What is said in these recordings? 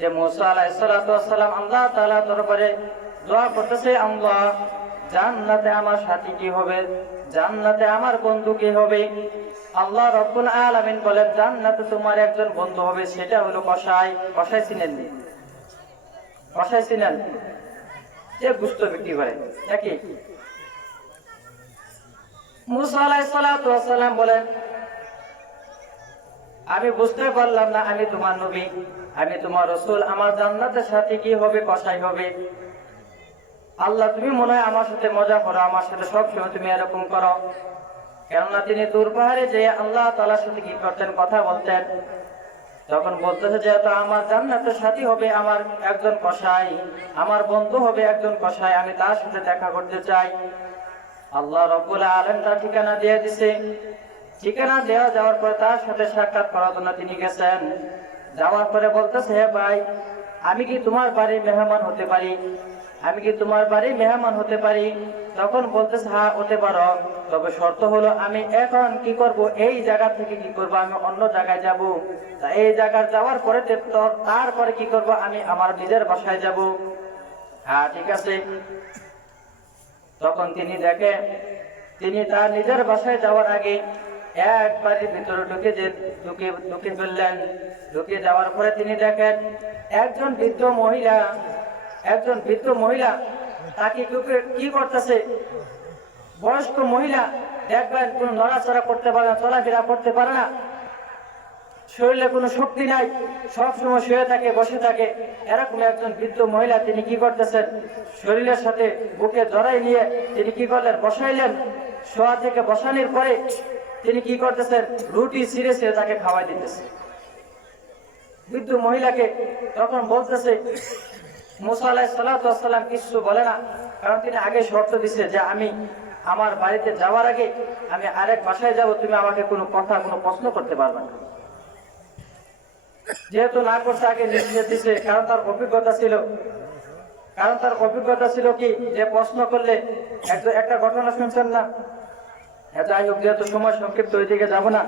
যে মুসা আলাইহিস সালাতু ওয়াস সালাম আল্লাহ তাআলা দরবারে দোয়া করতেছে, আল্লাহ জান্নাতে আমার সাথী কি হবে, জান্নাতে আমার বন্ধু কি হবে। আল্লাহ রাব্বুল আলামিন বলেন, জান্নাতে তোমার একজন বন্ধু হবে, সেটা হলো কসাই। কসাই চিনেন? কসাই চিনেন? যে গোশত বিক্রি করে নাকি? মুসা আলাইহিস সালাতু ওয়াস সালাম বলেন, আমি বুঝতে পারলাম না, আমি তোমার নবী, আমি তোমার রাসূল, আমার জান্নাতের সাথে কি হবে? কসাই হবে। আল্লাহ তুমি মনে হয় আমার সাথে মজা করো, আমার সাথে সবসময় তুমি এরকম করো। কেননা তিনি তুর পাহাড়ে যে আল্লাহ তাআলার সাথে কি করতেন? কথা বলতেন। যখন বলতেছে যেহেতু আমার জান্নাতের সাথী হবে আমার একজন কসাই, আমার বন্ধু হবে একজন কসাই, আমি তার সাথে দেখা করতে চাই। আল্লাহ রাব্বুল আলামিন তার ঠিকানা দিয়ে দিছে। ঠিকানা দেওয়া যাওয়ার পর তার সাথে সাক্ষাৎ করার জন্য তিনি গেছেন। যাওয়ার পরে বলতেছে, হে ভাই, আমি কি তোমার বাড়ির মেহমান হতে পারি? আমি কি তোমার বাড়ির মেহমান হতে পারি? তখন বলতেছে, হ্যাঁ হতে পারো, তবে শর্ত হলো আমি এখন কি করব, এই জায়গা থেকে কি করব, আমি অন্য জায়গায় যাব। তা এই জায়গায় যাওয়ার পরে তারপরে কি করব, আমি আমার নিজের বাসায় যাব। হ্যাঁ ঠিক আছে। তখন তিনি দেখে, তিনি তার নিজের বাসায় যাওয়ার আগে একবারে ভিতরে ঢুকে ফেললেন। ঢুকে যাওয়ার পরে তিনি দেখেন একজন বৃদ্ধ মহিলা তাকে কি করতেছে। বয়স্ক মহিলা, দেখবেন কোন নড়াচড়া করতে পারে না, চলাফেরা করতে পারে না, শরীরে কোনো শক্তি নাই, সবসময় শুয়ে থাকে, বসে থাকে। এরকম একজন বৃদ্ধ মহিলা, তিনি কি করতেছেন, শরীরের সাথে বুকে জড়াই নিয়ে তিনি কি করলেন, বসাইলেন। শোয়া থেকে বসানোর পরে তিনি কি করতেছেন, রুটি ছিঁড়ে ছিঁড়ে তাকে খাওয়াই দিতেছে বৃদ্ধ মহিলাকে। তখন বলতেছে, মুসা আলাইহিস সালাতু ওয়াস সালাম কিছু বলে না, কারণ তিনি আগে শর্ত দিছে যে আমি আমার বাড়িতে যাওয়ার আগে আমি আরেক বাসায় যাব, তুমি আমাকে কোনো কথা, কোনো প্রশ্ন করতে পারবে না। যেহেতু না করছে, আগে নিষেধ দিছে, কারণ তার অভিজ্ঞতা ছিল কি, যে প্রশ্ন করলে একটা ঘটনা শুনছেন না, যাই হোক, যেহেতু সময় সংক্ষিপ্ত, ওই দিকে যাবো না।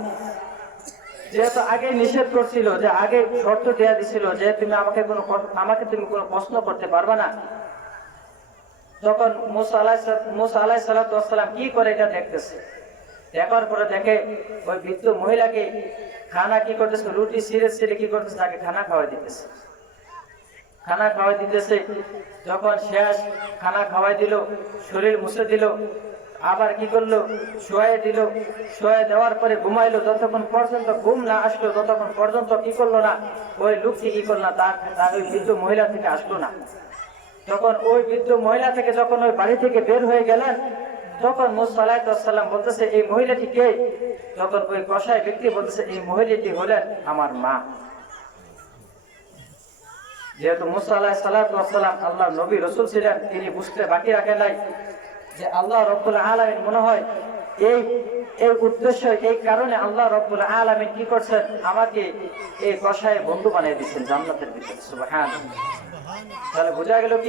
যেহেতু আগে নিষেধ করছিল, যে আগে শর্ত দেয়া দিছিল যে তুমি আমাকে তুমি কোনো প্রশ্ন করতে পারবে না। তখন মুসা আলাইহিস সালাতু ওয়াস সালাম কি করে এটা দেখতেছে। দেখার পরে দেখে ওই বৃদ্ধ মহিলাকে খানা কি করতেছে, রুটি ছিঁড়ে কি করতেছে, তাকে খানা খাওয়াই দিতেছে। যখন শেষ খানা খাওয়াই দিল, শরীর মুছে দিল, আবার কি করলো, শোয়াই দেওয়ার পরে ঘুমাইলো। যতক্ষণ পর্যন্ত ঘুম না আসলো, ততক্ষণ পর্যন্ত কি করলো না, ওই লোকটি কি করলো না, তার ওই বৃদ্ধ মহিলা থেকে আসলো না। তখন ওই বৃদ্ধ মহিলা থেকে যখন ওই বাড়ি থেকে বের হয়ে গেলেন, তখন মুসা আলাইহিস সালাম বলতেছে, এই মহিলাটি কে? তখন ওই কসাই ব্যক্তি বলতেছে, এই মহিলাটি হলেন আমার মা। যেহেতু মুসা আলাইহিস সালাম আল্লাহ নবী রাসূল ছিলেন, তিনি বুঝতে বাকি রাখেন নাই যে আল্লাহ রাব্বুল আলামিন মনে হয় এই উদ্দেশ্য, এই কারণে আল্লাহ রাব্বুল আলামিন কি করছেন, আমাকে এই কসাই বন্ধু বানিয়ে দিচ্ছেন জান্নাতের ভিতরে। সুবহানাল্লাহ। তাহলে বোঝা গেল কি